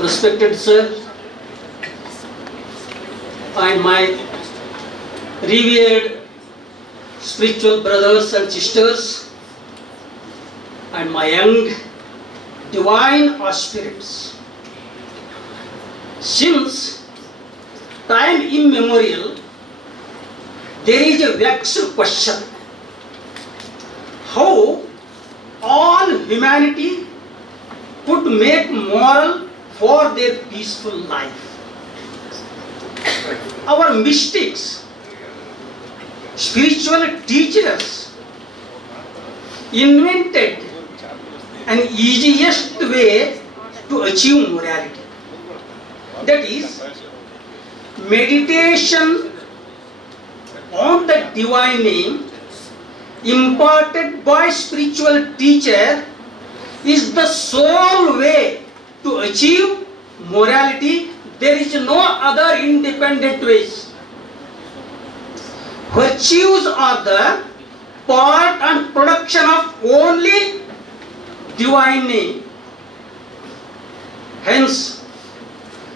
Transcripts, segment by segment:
respected sir, and my revered spiritual brothers and sisters, and my young divine aspirants. Since time immemorial, there is a vexed question: how all humanity could make moral for their peaceful life. Our mystics, spiritual teachers, invented an easiest way to achieve morality. That is, meditation on the divine name imparted by spiritual teacher is the sole way to achieve morality. There is no other independent ways. Virtues are the part and production of only divine name. Hence,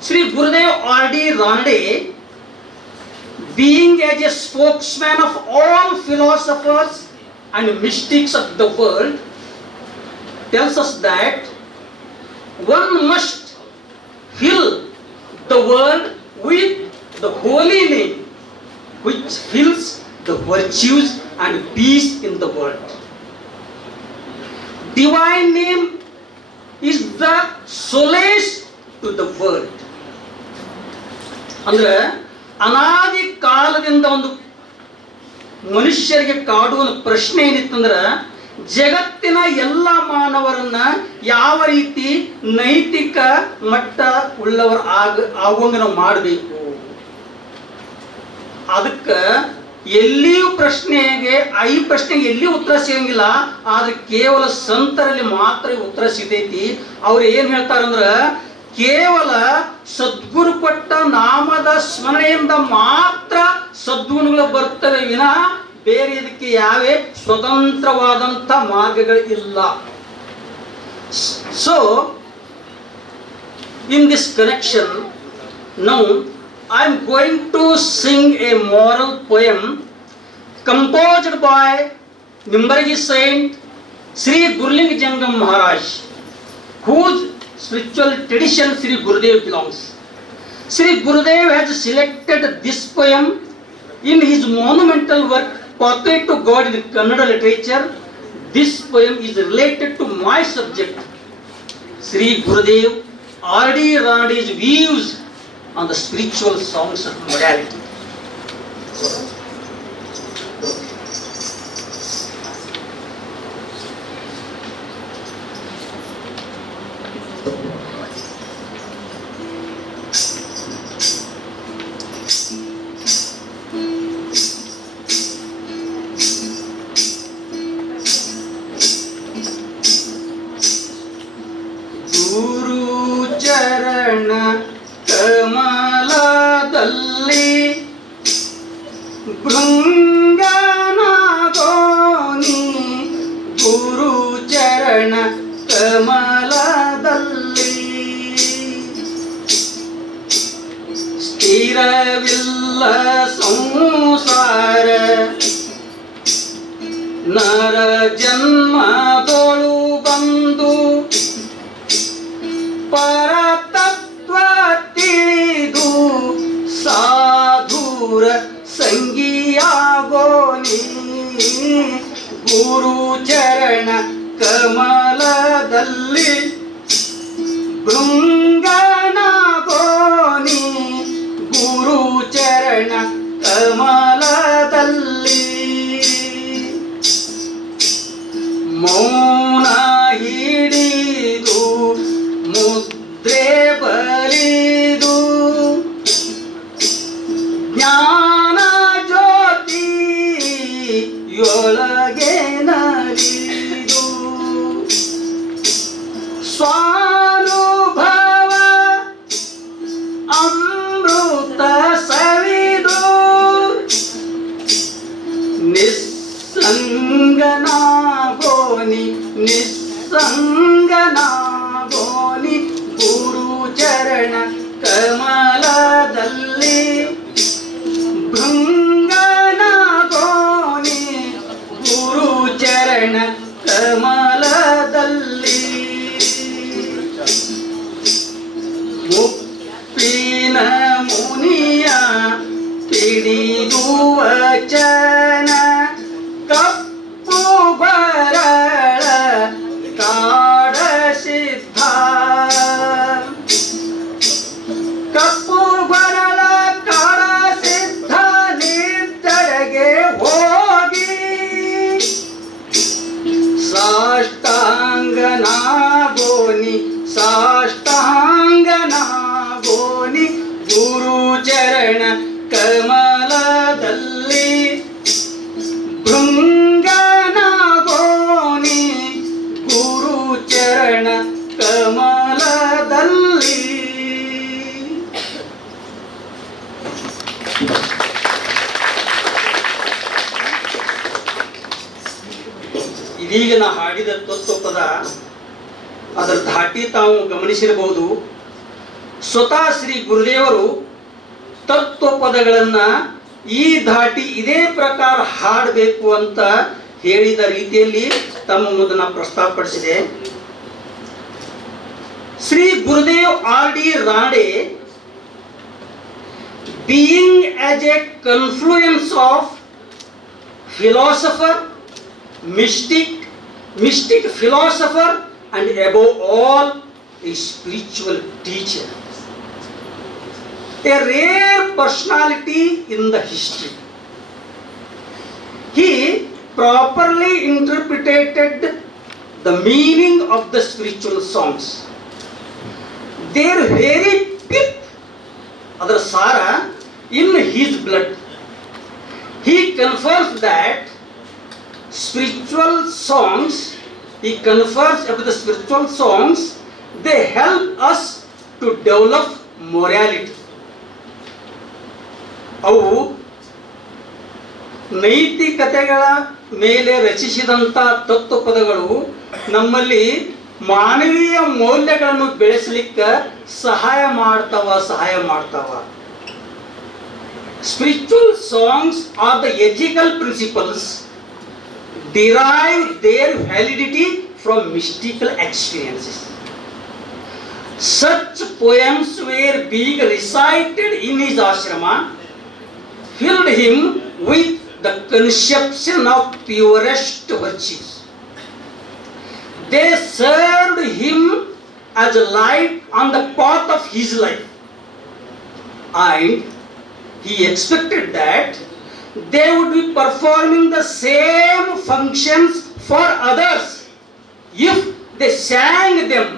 Sri Gurudev R.D. Ranade, being as a spokesman of all philosophers and mystics of the world, tells us that one must fill the world with the holy name, which fills the virtues and peace in the world. Divine name is the solace to the world. ಅಂದ್ರೆ ಅನಾದಿ ಕಾಲದಿಂದ ಒಂದು ಮನುಷ್ಯರಿಗೆ ಕಾಡುವ ಪ್ರಶ್ನೆ ಏನಿತ್ತಂದ್ರೆ, ಜಗತ್ತಿನ ಎಲ್ಲ ಮಾನವರನ್ನ ಯಾವ ರೀತಿ ನೈತಿಕ ಮಟ್ಟ ಉಳ್ಳವರ ಆಗುವಂಗ ನಾವು ಮಾಡಬೇಕು. ಅದಕ್ಕೆ ಎಲ್ಲಿಯೂ ಈ ಪ್ರಶ್ನೆಗೆ ಎಲ್ಲಿಯೂ ಉತ್ತರ ಸಿಗಂಗಿಲ್ಲ. ಆದ್ರೆ ಕೇವಲ ಸಂತರಲ್ಲಿ ಮಾತ್ರ ಉತ್ತರ ಸಿಗೈತಿ. ಅವ್ರು ಏನ್ ಹೇಳ್ತಾರಂದ್ರ, ಕೇವಲ ಸದ್ಗುರು ಕೊಟ್ಟ ನಾಮದ ಸ್ಮರಣೆಯಿಂದ ಮಾತ್ರ ಸದ್ಗುಣಗಳು ಬರ್ತವೆ ವಿನ ಬೇರೆ ಇದಕ್ಕೆ ಯಾವೇ ಸ್ವತಂತ್ರವಾದಂಥ ಮಾರ್ಗಗಳು ಇಲ್ಲ. So in this connection, now I am going to sing a moral poem composed by Nimbargi Saint Sri Gurling Jangam Maharaj, whose spiritual tradition Sri Gurudev belongs. Sri Gurudev has selected this poem in his monumental work Pathway to God in Kannada literature. This poem is related to my subject, Sri Gurudev R.D. Ranade's views on the spiritual songs of morality. ಚರಣ ಕಮಲದಲ್ಲಿ ಭೃಂಗನಾಗೋನಿ, ಗುರು ಚರಣ ಕಮಲದಲ್ಲಿ ಸ್ಥಿರವಿಲ್ಲ ಸಂಸಾರ, ನರ ಜನ್ಮದೊಳು ಬಂದು ಪರತತ್ವ ತಿಳಿದು ಸಾಧುರ ಸಂಗಿಯಾಗೋನಿ, ಗುರು ಚರಣ ಕಮಲದಲ್ಲಿ ಭೃಂಗನಾಗೋನಿ, ಗುರು ಚರಣ ಕಮಲದಲ್ಲಿ ಮೌನ ಹಿಡಿದು ಮುದ್ರೆ ಬಲಿದು ಜ್ಞಾನ ಜ್ಯೋತಿ ಯೊಳಗೆ ನಲಿದು ಸ್ವಾನುಭವ ಅಮೃತ ಸವಿದು ನಿಸ್ಸಂಗನಾಗೋನಿ, ನಿಸ್ಸಂಗನಾಗೋನಿ, ಗುರು ಚರಣ ಕಮಲದಲ್ಲಿ ಭೃಂಗನ ಗೋನಿ ಗುರು ಚರಣ ಕಮಲದಲ್ಲಿ ಮುಪ್ಪಿನ ಮುನಿಯ ಪಿಡಿದು ವಚನ ಕಪ್ಪು ಬರಳ ಕಾಡ ಸಿದ್ಧ ಕಪ್ಪು ಬರಳ ಕಾಡ ಸಿದ್ಧ ನಿದ್ದರೆಗೆ ಹೋಗಿ ಸಾಷ್ಟಾಂಗನಾಗೋನಿ ಸಾಷ್ಟಾಂಗನಾಗೋನಿ ಗುರು ಚರಣ ಕಮಲದಲ್ಲಿ ಭೃಂಗನಾಗೋನಿ ಗುರು ಚರಣ ಕಮಲದಲ್ಲಿ. ಇದೀಗ ನಾ ಹಾಡಿದ ತತ್ವಪದ ಅದರ ಧಾಟಿ ತಾವು ಗಮನಿಸಿರಬಹುದು. ಸ್ವತಃ ಶ್ರೀ ಗುರುದೇವರು ತತ್ವಪದಗಳನ್ನ ಈ ಧಾಟಿ ಇದೇ ಪ್ರಕಾರ ಹಾಡಬೇಕು ಅಂತ ಹೇಳಿದ ರೀತಿಯಲ್ಲಿ ತಮ್ಮ ಮುಂದೆ ನಾ ಪ್ರಸ್ತಾಪಡಿಸಿದೆ. Shri Gurudev R D Rane being as a confluence of philosopher, mystic philosopher, and above all a spiritual teacher, a rare personality in the history. He properly interpreted the meaning of the spiritual songs. Their very pith, adar sara, in his blood. He confirms that spiritual songs, he confers about the spiritual songs, they help us to develop morality. ಅವು ನೈತಿಕತೆಗಳ ಮೇಲೆ ರಚಿಸಿದಂಥ ತತ್ವಪದಗಳು ನಮ್ಮಲ್ಲಿ ಮಾನವೀಯ ಮೌಲ್ಯಗಳನ್ನು ಬೆಳೆಸಲಿಕ್ಕೆ ಸಹಾಯ ಮಾಡ್ತಾವ. Spiritual songs are the ethical principles derive their validity from mystical experiences. Such poems were being recited in his ashrama, filled him with the conception of purest virtues. They served him as a light on the path of his life, and he expected that they would be performing the same functions for others if they sang them,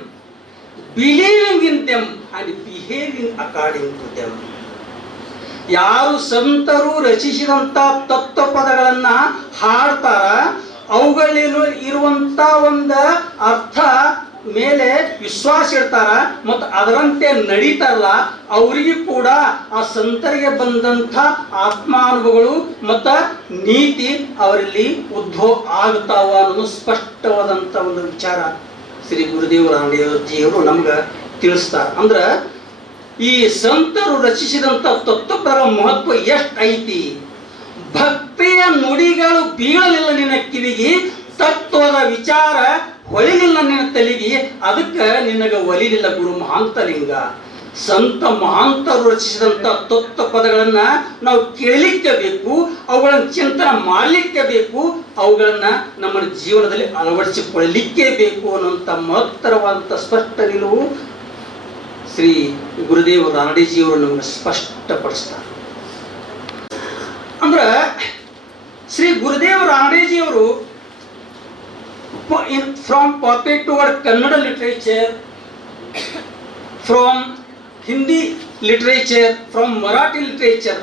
believing in them and behaving according to them. ಯಾರು ಸಂತರು ರಚಿಸಿದಂಥ ತತ್ವಪದಗಳನ್ನ ಹಾಡ್ತಾರ ಅವುಗಳಲ್ಲಿ ಇರುವಂತ ಒಂದು ಅರ್ಥ ಮೇಲೆ ವಿಶ್ವಾಸ ಇಡ್ತಾರ ಮತ್ತು ಅದರಂತೆ ನಡೀತಾರಲ್ಲ ಅವರಿಗೆ ಕೂಡ ಆ ಸಂತರಿಗೆ ಬಂದಂಥ ಆತ್ಮಾನುಭವಗಳು ಮತ್ತು ನೀತಿ ಅವರಲ್ಲಿ ಉದ್ಭವ ಆಗ್ತಾವ ಅನ್ನೋದು ಸ್ಪಷ್ಟವಾದಂಥ ಒಂದು ವಿಚಾರ ಶ್ರೀ ಗುರುದೇವ ರಾಮದೇವಜಿಯವರು ನಮ್ಗೆ ತಿಳಿಸ್ತಾರೆ. ಅಂದ್ರೆ ಈ ಸಂತರು ರಚಿಸಿದಂಥ ತತ್ವಪದಗಳ ಮಹತ್ವ ಎಷ್ಟು ಐತಿ. ಭಕ್ತಿಯ ನುಡಿಗಳು ಬೀಳಲಿಲ್ಲ ನಿನ್ನ ಕಿವಿಗೆ, ತತ್ವದ ವಿಚಾರ ಹೊಳಿಲಿಲ್ಲ ನಿನ್ನ ತಲೆಗೆ, ಅದಕ್ಕೆ ನಿನಗೆ ಒಲಿಲಿಲ್ಲ ಗುರು ಮಹಾಂತಲಿಂಗ. ಸಂತ ಮಹಾಂತರು ರಚಿಸಿದಂಥ ತತ್ವ ಪದಗಳನ್ನ ನಾವು ಕೇಳಲಿಕ್ಕೆ ಬೇಕು, ಅವುಗಳನ್ನು ಚಿಂತನೆ ಮಾಡಲಿಕ್ಕೆ ಬೇಕು, ಅವುಗಳನ್ನ ನಮ್ಮ ಜೀವನದಲ್ಲಿ ಅಳವಡಿಸಿಕೊಳ್ಳಲಿಕ್ಕೆ ಬೇಕು ಅನ್ನುವಂಥ ಮಹತ್ತರವಾದಂಥ ಸ್ಪಷ್ಟ ನಿಲುವು ಶ್ರೀ ಗುರುದೇವ ರಾಣೇಜಿಯವರು ನಮಗೆ ಸ್ಪಷ್ಟಪಡಿಸ್ತಾರೆ. ಅಂದ್ರೆ ಶ್ರೀ ಗುರುದೇವ ರಾಣೇಜಿಯವರು from puppet toward Kannada literature, from Hindi literature, from Marathi literature,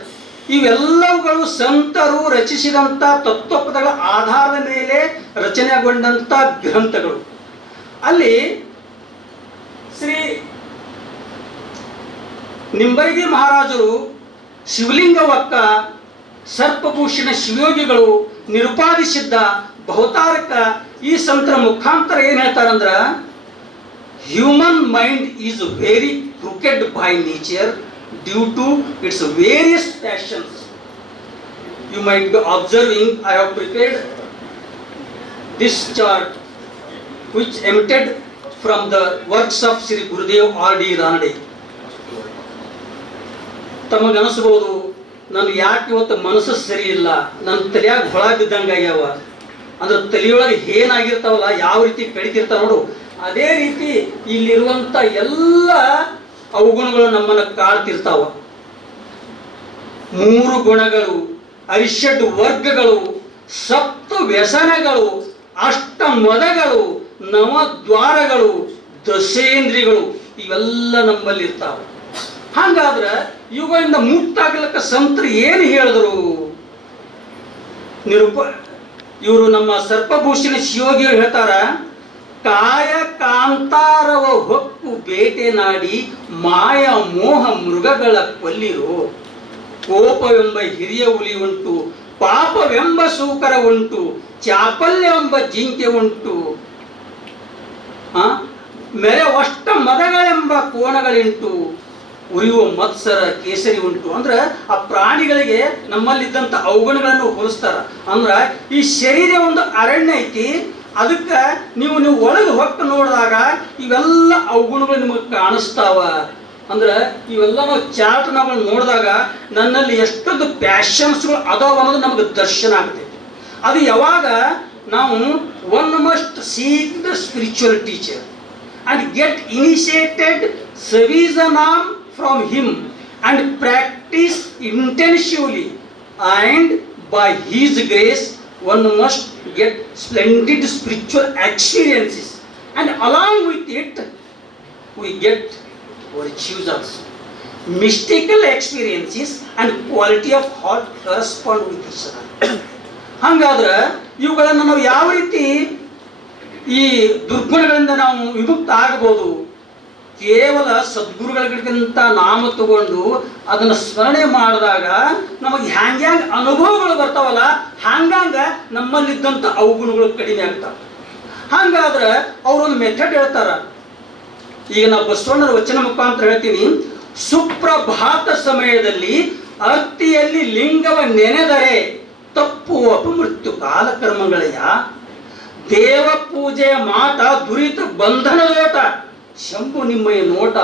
ಇವೆಲ್ಲವುಗಳು ಸಂತರು ರಚಿಸಿದಂಥ ತತ್ವಪದಗಳ ಆಧಾರದ ಮೇಲೆ ರಚನೆಗೊಂಡಂಥ ಗ್ರಂಥಗಳು. ಅಲ್ಲಿ ಶ್ರೀ ನಿಂಬರ್ಗಿ ಮಹಾರಾಜರು, ಶಿವಲಿಂಗವಕ್ಕ, ಸರ್ಪಭೂಷಣ ಶಿವಯೋಗಿಗಳು, ನಿರುಪಾದಿಸಿದ್ದ ಬಹುತಾರಕ ಈ ಸಂತರ ಮುಖಾಂತರ ಏನ್ ಹೇಳ್ತಾರಂದ್ರ, human mind is very crooked by nature due to its various passions. You might be observing, I have prepared this chart which emitted from the works of Sri Gurudev R.D. Ranade. ತಮಗನಿಸ್ಬೋದು ನಾನು ಯಾಕೆ ಇವತ್ತು ಮನಸ್ಸು ಸರಿ ಇಲ್ಲ, ನನ್ನ ತಲೆಯಾಗ ಹೊಳ ಬಿದ್ದಂಗೆ ಆಗ್ಯಾವ ಅಂದ್ರೆ ತಲೆಯೊಳಗೆ ಏನಾಗಿರ್ತಾವಲ್ಲ ಯಾವ ರೀತಿ ಕಡಿತಿರ್ತಾವ ನೋಡು, ಅದೇ ರೀತಿ ಇಲ್ಲಿರುವಂಥ ಎಲ್ಲ ಅವಗುಣಗಳು ನಮ್ಮನ್ನು ಕಾಡ್ತಿರ್ತಾವ. 3 ಗುಣಗಳು, ಅರಿಷಡ್ ವರ್ಗಗಳು, ಸಪ್ತ ವ್ಯಸನಗಳು, ಅಷ್ಟ ಮದಗಳು, ನವದ್ವಾರಗಳು, ದಶೇಂದ್ರಿಗಳು ಇವೆಲ್ಲ ನಮ್ಮಲ್ಲಿ ಇರ್ತಾವ. ಹಾಗಾದ್ರೆ ಇವುಗಳಿಂದ ಮುಕ್ತ ಆಗ್ಲಿಕ್ಕೆ ಸಂತರು ಏನು ಹೇಳಿದ್ರು? ಇವರು ನಮ್ಮ ಸರ್ಪಭೂಷಣ ಶಿವೋಗಿ ಹೇಳ್ತಾರ, ಕಾಯ ಕಾಂತಾರವ ಹೊಕ್ಕು ಬೇಟೆ ನಾಡಿ ಮಾಯ ಮೋಹ ಮೃಗಗಳ ಕೊಲ್ಲಿರು. ಕೋಪವೆಂಬ ಹಿರಿಯ ಹುಲಿ ಉಂಟು, ಪಾಪವೆಂಬ ಸೂಕರ ಉಂಟು, ಚಾಪಲ್ಯವೆಂಬ ಜಿಂಕೆ ಉಂಟು, ಮೆರೆವಷ್ಟ ಮದಗಳೆಂಬ ಕೋಣಗಳುಂಟು, ಉರಿಯುವ ಮತ್ಸರ ಕೇಸರಿ ಉಂಟು. ಅಂದ್ರೆ ಆ ಪ್ರಾಣಿಗಳಿಗೆ ನಮ್ಮಲ್ಲಿದ್ದಂಥ ಅವಗುಣಗಳನ್ನು ಹೋಲಿಸ್ತಾರ. ಅಂದ್ರೆ ಈ ಶರೀರ ಒಂದು ಅರಣ್ಯ ಐತಿ, ಅದಕ್ಕೆ ನೀವು ಒಳಗೆ ಹೊಟ್ಟು ನೋಡಿದಾಗ ಇವೆಲ್ಲ ಅವಗುಣಗಳು ನಿಮಗೆ ಕಾಣಿಸ್ತಾವ. ಅಂದ್ರೆ ಇವೆಲ್ಲ ನಾವು ಚಾರ್ಟ್ ನಾವು ನೋಡಿದಾಗ ನನ್ನಲ್ಲಿ ಎಷ್ಟೊಂದು ಪ್ಯಾಷನ್ಸ್ಗಳು ಅದಾವ ಅನ್ನೋದು ನಮಗೆ ದರ್ಶನ ಆಗ್ತೈತಿ. ಅದು ಯಾವಾಗ ನಾವು one must seek the spiritual teacher and get initiated savijanam from him and practice intensively, and by his grace one must get splendid spiritual experiences, and along with it we get virtues also. Mystical experiences and quality of heart correspond with each other. ಹಾಗಾದ್ರೆ ಇವುಗಳನ್ನು ನಾವು ಯಾವ ರೀತಿ ಈ ದುರ್ಗುಣಗಳಿಂದ ನಾವು ವಿಮುಕ್ತ ಆಗಬಹುದು? ಕೇವಲ ಸದ್ಗುರುಗಳಿಗಿಂತ ನಾಮ ತಗೊಂಡು ಅದನ್ನು ಸ್ಮರಣೆ ಮಾಡಿದಾಗ ನಮಗೆ ಹ್ಯಾಂಗ ಅನುಭವಗಳು ಬರ್ತಾವಲ್ಲ, ಹಂಗಂಗ ನಮ್ಮಲ್ಲಿದ್ದಂಥ ಅವಗುಣಗಳು ಕಡಿಮೆ ಆಗ್ತಾವೆ. ಹಾಗಾದ್ರೆ ಅವರೊಂದು ಮೆಥಡ್ ಹೇಳ್ತಾರ. ಈಗ ನಾವು ಬಸವಣ್ಣರ ವಚನ ಮುಖಾಂತರ ಹೇಳ್ತೀನಿ. ಸುಪ್ರಭಾತ ಸಮಯದಲ್ಲಿ ಅರ್ತಿಯಲ್ಲಿ ಲಿಂಗವ ನೆನೆದರೆ ತಪ್ಪು ಅಪಮೃತ್ಯು ಕಾಲಕರ್ಮಗಳಯ್ಯ. ದೇವ ಪೂಜೆಯ ಮಾಟ ದುರಿತ ಬಂಧನದೋಟ, ಶಂಭು ನಿಮ್ಮಯ ನೋಟ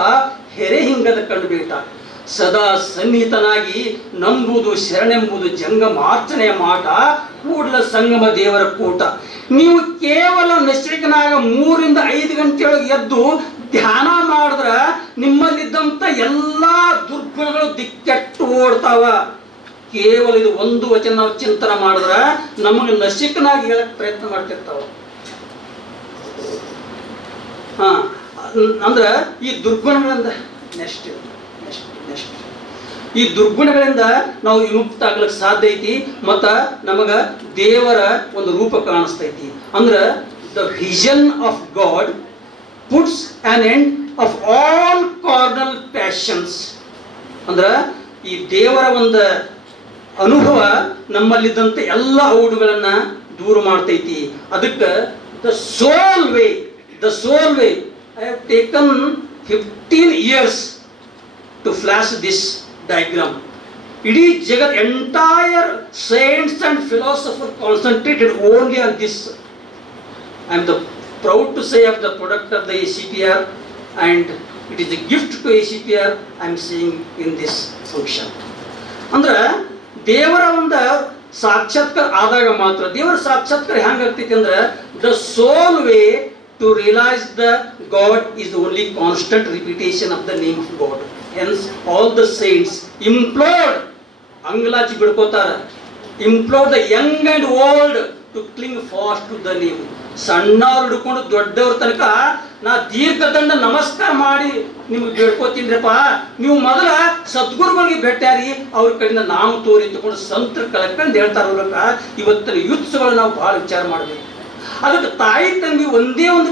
ಹೆರೆ ಹಿಂಗದ ಕಂಡುಬೇಟ. ಸದಾ ಸನ್ನಿಹಿತನಾಗಿ ನಂಬುವುದು ಶರಣೆಂಬುದು ಜಂಗಮಾರ್ಚನೆಯ ಮಾಟ, ಕೂಡಲ ಸಂಗಮ ದೇವರ ಕೂಟ. ನೀವು ಕೇವಲ ನೈಸರ್ಗಿಕನಾಗ 3 ರಿಂದ 5 ಗಂಟೆಯೊಳಗೆ ಎದ್ದು ಧ್ಯಾನ ಮಾಡಿದ್ರ ನಿಮ್ಮಲ್ಲಿದ್ದಂಥ ಎಲ್ಲ ದುರ್ಗುಣಗಳು ದಿಕ್ಕೆಟ್ಟು ಓಡ್ತಾವ. ಕೇವಲ ಇದು ಒಂದು ವಚನ ನಾವು ಚಿಂತನೆ ಮಾಡಿದ್ರೆ ನಮಗೆ ನಸಿಕನಾಗಿ ಹೇಳಕ್ ಪ್ರಯತ್ನ ಮಾಡ್ತಿರ್ತಾವ. ಅಂದ್ರೆ ಈ ದುರ್ಗುಣಗಳಿಂದ ನೆಕ್ಸ್ಟ್ ಈ ದುರ್ಗುಣಗಳಿಂದ ನಾವು ವಿಮುಕ್ತ ಆಗ್ಲಿಕ್ಕೆ ಸಾಧ್ಯ ಐತಿ. ಮತ್ತ ನಮಗ ದೇವರ ಒಂದು ರೂಪ ಕಾಣಿಸ್ತೈತಿ. ಅಂದ್ರೆ the vision of god puts on end of all carnal passions. ಅಂದ್ರೆ ಈ ದೇವರ ಒಂದು ಅನುಭವ ನಮ್ಮಲ್ಲಿದ್ದಂಥ ಎಲ್ಲ ಔಡುಗಳನ್ನ ದೂರ ಮಾಡ್ತೈತಿ. ಅದಕ್ಕೆ the soul way I have taken 15 years to flash this diagram. ಇಡೀ ಜಗತ್ entire science and philosopher concentrated only on this. I am the proud to say of the product of the ACPR, and it is a gift to ACPR I am saying in this function. ಅಂದ್ರೆ ದೇವರ ಒಂದು ಸಾಕ್ಷಾತ್ಕಾರ ಆದಾಗ ಮಾತ್ರ. ದೇವರ ಸಾಕ್ಷಾತ್ಕಾರ ಹೆಂಗಾಗ್ತೈತಿ ಅಂದ್ರೆ the soul way to realise the god is the only constant repetition of the name of God. Hence all the saints implored, ಅಂಗಲಾಚಿ ಬಿಡ್ಕೋತಾರ, implored the young and old to cling fast to the name. ಸಣ್ಣವ್ರು ಹಿಡ್ಕೊಂಡು ದೊಡ್ಡವ್ರ ತನಕ ನಾ ದೀರ್ಘದಂಡ ನಮಸ್ಕಾರ ಮಾಡಿ ನಿಮ್ಗೆ ಬೇಡ್ಕೋತೀನ್ರಪ್ಪ, ನೀವು ಮೊದಲ ಸದ್ಗುರುಗಳಿಗೆ ಭೇಟಿಯಾರಿ ಅವ್ರ ಕಡೆಯಿಂದ ನಾವು ತೋರಿ ತಗೊಂಡು ಸಂತರ ಕಳ್ಕೊಂಡು ಹೇಳ್ತಾರ. ಇವತ್ತಿನ ಯೂತ್ಸ್ಗಳು ನಾವು ಭಾಳ ವಿಚಾರ ಮಾಡಬೇಕು. ಅದಕ್ಕೆ ತಾಯಿ ತಂಗಿ ಒಂದೇ ಒಂದು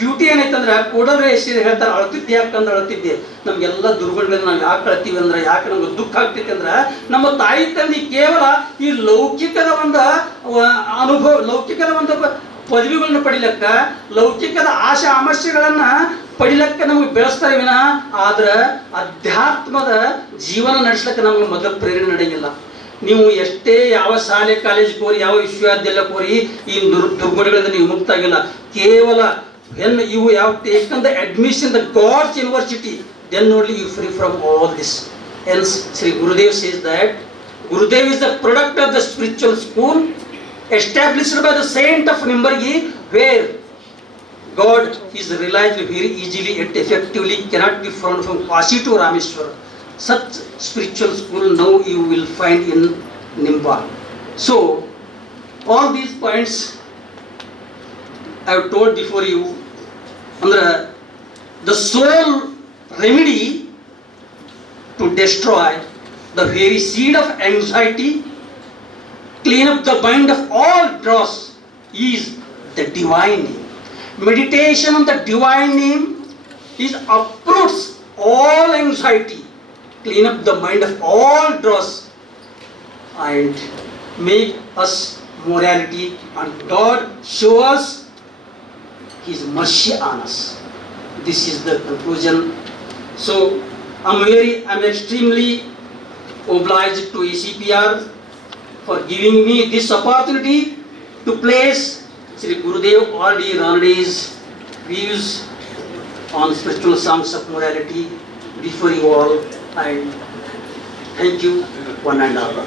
ಡ್ಯೂಟಿ ಏನೈತಂದ್ರೆ ಕೂಡಲೇ ಹೇಳ್ತಾರೆ, ಅಳ್ತಿದ್ದೆ ಯಾಕಂದ್ರೆ ಅಳ್ತಿದ್ದೆ. ನಮ್ಗೆಲ್ಲ ದುರ್ಗುಣಗಳಿಂದ ನಾವು ಯಾಕೆ ಅಳ್ತೀವಿ ಅಂದ್ರೆ, ಯಾಕೆ ನಮ್ಗೆ ದುಃಖ ಆಗ್ತೈತೆ ಅಂದ್ರೆ ನಮ್ಮ ತಾಯಿ ತಂದೆ ಕೇವಲ ಈ ಲೌಕಿಕದ ಒಂದು ಅನುಭವ, ಲೌಕಿಕದ ಒಂದು ಪದವಿಗಳನ್ನ ಪಡಿಲಕ್ಕ, ಲೌಕಿಕದ ಆಶಾ ಆಮಸ್ಯಗಳನ್ನ ಪಡಿಲಕ್ಕ ನಮಗೆ ಬೆಳೆಸ್ತಾರೆ ವಿನ, ಆದ್ರ ಅಧ್ಯಾತ್ಮದ ಜೀವನ ನಡೆಸ್ಲಿಕ್ಕೆ ನಮಗೆ ಮೊದಲು ಪ್ರೇರಣೆ ನಡೆಯಂಗಿಲ್ಲ. ನೀವು ಎಷ್ಟೇ ಯಾವ ಶಾಲೆ ಕಾಲೇಜ್ಗೆ ಹೋರಿ, ಯಾವ ವಿಶ್ವವಿದ್ಯಾಲಯಕ್ಕೆ ಹೋರಿ, ಈ ದುರ್ಗುಣಗಳಿಂದ ನೀವು ಮುಕ್ತ ಆಗಿಲ್ಲ. ಕೇವಲ when you have taken the admission the God's university, then only you free from all this. Hence Sri Gurudev says that Gurudev is the product of the spiritual school established by the saint of Nimbargi, where God is realized very easily and effectively, cannot be found from Kashi to Rameshwar. Such spiritual school now you will find in Nimba. So all these points I have told before you. Under the sole remedy to destroy the very seed of anxiety, clean up the mind of all dross, is the divine name. Meditation on the divine name is uproots all anxiety, clean up the mind of all dross, and make us morality, and God show us His mercy on us. This is the conclusion. So I'm extremely obliged to ACPR for giving me this opportunity to place Sri Gurudev R.D. Ranede's views on spiritual songs of morality before you all. And thank you, one and all.